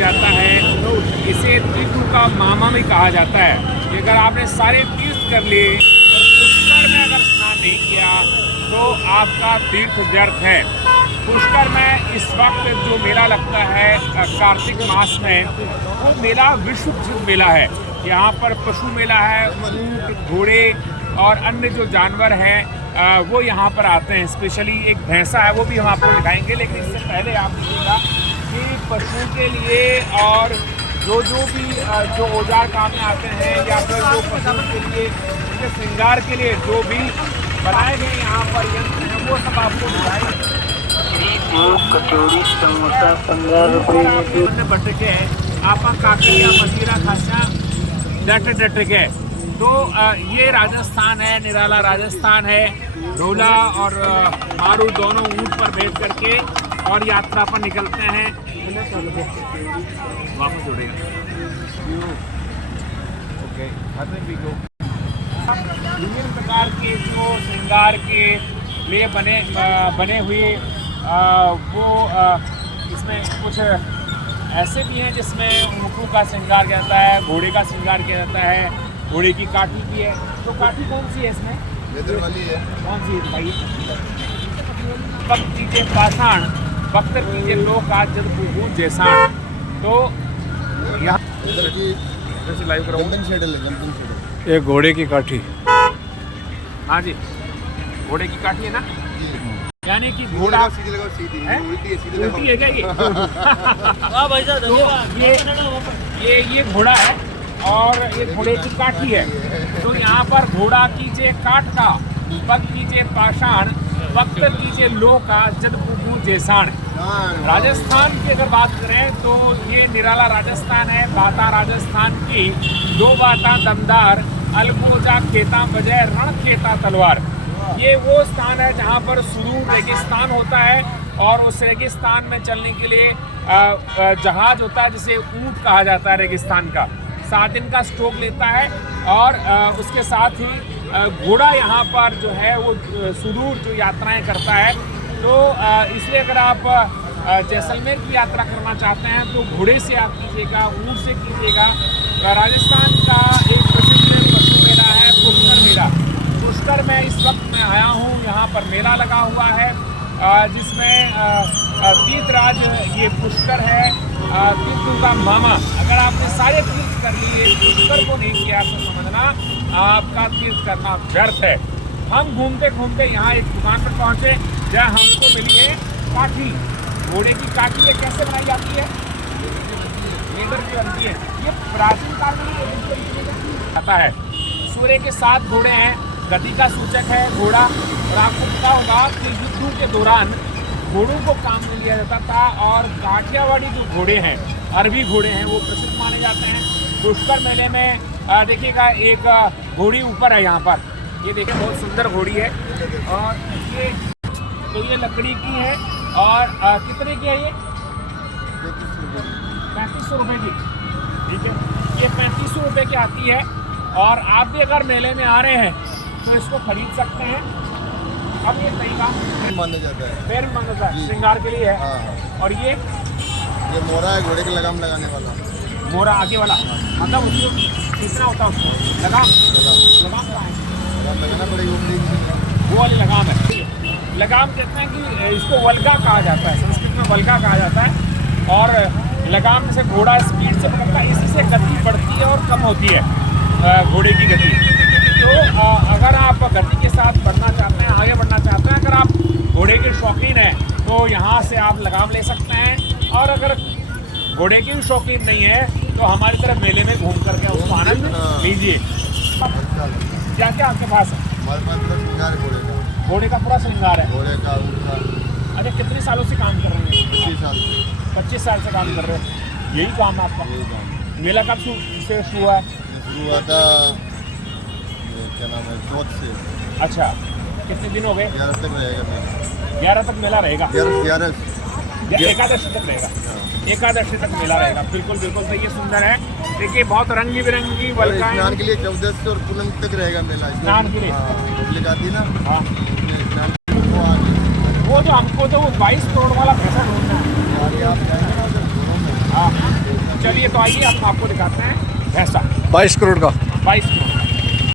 जाता है, इसे तीर्थों का मामा भी कहा जाता है। कि अगर आपने सारे तीर्थ कर लिए और पुष्कर में अगर स्नान नहीं किया तो आपका तीर्थ व्यर्थ है। पुष्कर में इस वक्त जो मेला लगता है कार्तिक मास में, वो मेला विश्व प्रसिद्ध मेला है। यहाँ पर पशु मेला है, ऊंट, घोड़े और अन्य जो जानवर हैं वो यहाँ पर आते हैं। स्पेशली एक भैंसा है, वो भी हम आपको दिखाएंगे। लेकिन इससे पहले आप देखिएगा कि पशुओं के लिए और जो भी जो औजार काम में आते हैं या फिर जो पशुओं के लिए उनके श्रृंगार के लिए जो भी बनाए गए यहाँ पर यंत्र हैं, वो सब आपको दिखाएंगे। कचौड़ी समोसा 15 रुपये बटके है आप काकरिया मजीरा खासा डट के। तो ये राजस्थान है, निराला राजस्थान है। ढोला और मारू दोनों ऊंट पर बैठ करके और यात्रा पर निकलते हैं। वापस जुड़ेगा ओके। विभिन्न प्रकार के जो श्रृंगार के लिए बने हुए वो इसमें कुछ ऐसे भी हैं जिसमें ऊँटों का श्रृंगार किया जाता है, घोड़े का श्रृंगार किया जाता है, घोड़े की काठी भी है। तो काठी कौन सी है इसमें? लेदर वाली है। कौन सी है भाई? वक्त कीजिए पाषाण, वक्त कीजिए लोक आज जब बुबू जैसाण। तो यहाँ लाइव करो। एक घोड़े की काठी। हाँ जी, घोड़े की काठी है ना, यानी कि घोड़ा सीधी लगाओ, सीधी उल्टी है क्या ये? तो ये घोड़ा है और ये घोड़े की काठी है। तो यहाँ पर घोड़ा कीजिए काठ का, पग कीजिए पाषाण, वक्त कीजिए लो का जद पुगू जैसाण। राजस्थान की अगर बात करें तो ये निराला राजस्थान है। बाता राजस्थान की दो बाता दमदार, अलगोजा खेता बजय रण खेता तलवार। ये वो स्थान है जहाँ पर सुरूर रेगिस्तान होता है और उस रेगिस्तान में चलने के लिए जहाज होता है जिसे ऊंट कहा जाता है रेगिस्तान का। 7 दिन का स्ट्रोक लेता है और उसके साथ ही घोड़ा यहाँ पर जो है वो सुदूर जो यात्राएं करता है। तो इसलिए अगर आप जैसलमेर की यात्रा करना चाहते हैं तो घोड़े से आप कीजिएगा, ऊँट से कीजिएगा। राजस्थान का एक प्रसिद्ध पशु मेला है पुष्कर मेला। पुष्कर में इस वक्त मैं आया हूँ, यहाँ पर मेला लगा हुआ है जिसमें तीर्थराज ये पुष्कर है, तीर्थों का मामा। अगर आपने सारे तीर्थ कर लिए, पुष्कर को नहीं किया तो समझना आपका तीर्थ करना व्यर्थ है। हम घूमते घूमते यहाँ एक दुकान पर पहुँचे जहाँ हमको मिली है काठी, घोड़े की काठी। ये कैसे बनाई जाती है? लेदर की बनती है। ये प्राचीन काल में आता है। सूर्य के 7 घोड़े हैं, गति का सूचक है घोड़ा। और आपको पता होगा कि युद्धों के दौरान घोड़ों को काम में लिया जाता था और काठियावाड़ी जो घोड़े हैं, अरबी घोड़े हैं, वो प्रसिद्ध माने जाते हैं। पुष्कर मेले में देखिएगा एक घोड़ी ऊपर है यहाँ पर, ये देखिए बहुत सुंदर घोड़ी है। और ये तो ये लकड़ी की है और कितने की है ये? 3500 रुपये की। ठीक है, ये 3500 रुपये की आती है। और आप भी अगर मेले में आ रहे हैं तो इसको खरीद सकते हैं। अब ये सही का माना जाता है, पैर में माना जाता है, श्रृंगार के लिए है। हाँ। और ये मोरा है, घोड़े के लगाम लगाने वाला। मोरा आगे वाला, मतलब उसको कितना होता है? उसको लगाम कहाँ है? लगाना पड़ेगा, वो वाली लगाम है। लगाम कहते हैं कि इसको वल्गा कहा जाता है, संस्कृत में वल्गा कहा जाता है। और लगाम से घोड़ा स्पीड से पकड़ता है, इसी से गति बढ़ती है और कम होती है घोड़े की गति। तो अगर आप गति के साथ बढ़ना चाहते हैं, आगे बढ़ना चाहते हैं, अगर आप घोड़े के शौकीन हैं तो यहाँ से आप लगाम ले सकते हैं। और अगर घोड़े की भी शौकीन नहीं है तो हमारी तरफ मेले में घूम करके उसको आनंद लीजिए। क्या क्या आपके पास है? हमारे पास तो श्रृंगार है घोड़े का। घोड़े का पूरा श्रृंगार है। घोड़े का, ऊँट का। अच्छा, कितने सालों से काम कर रहे हैं? 25 साल से। 25 साल से काम कर रहे हैं, यही काम है आपका? यही काम। मेला कब से शुरू हुआ है? शुरू हुआ था क्या नाम है, 14 से। अच्छा, कितने दिन हो गए? 11 तक रहेगा मेला। 11 तक मेला रहेगा? 11 एकादशी तक रहेगा। एकादशी तक मेला रहेगा। बिल्कुल बिल्कुल सही है, सुंदर है। देखिए बहुत रंगी बिरंगी वल्काएं। स्नान के लिए 14 से और पूनम तक रहेगा मेला। स्नान के लिए पब्लिक आती है ना। हाँ, स्नान वो आगे वो जो हमको तो वो 22 करोड़ वाला पैसा ढूंढना है। आगे आप जाएंगे ना उधर घोड़ों में। हाँ, चलिए तो आइए हम आपको दिखाते हैं भैंसा 22 करोड़ का 22 करोड़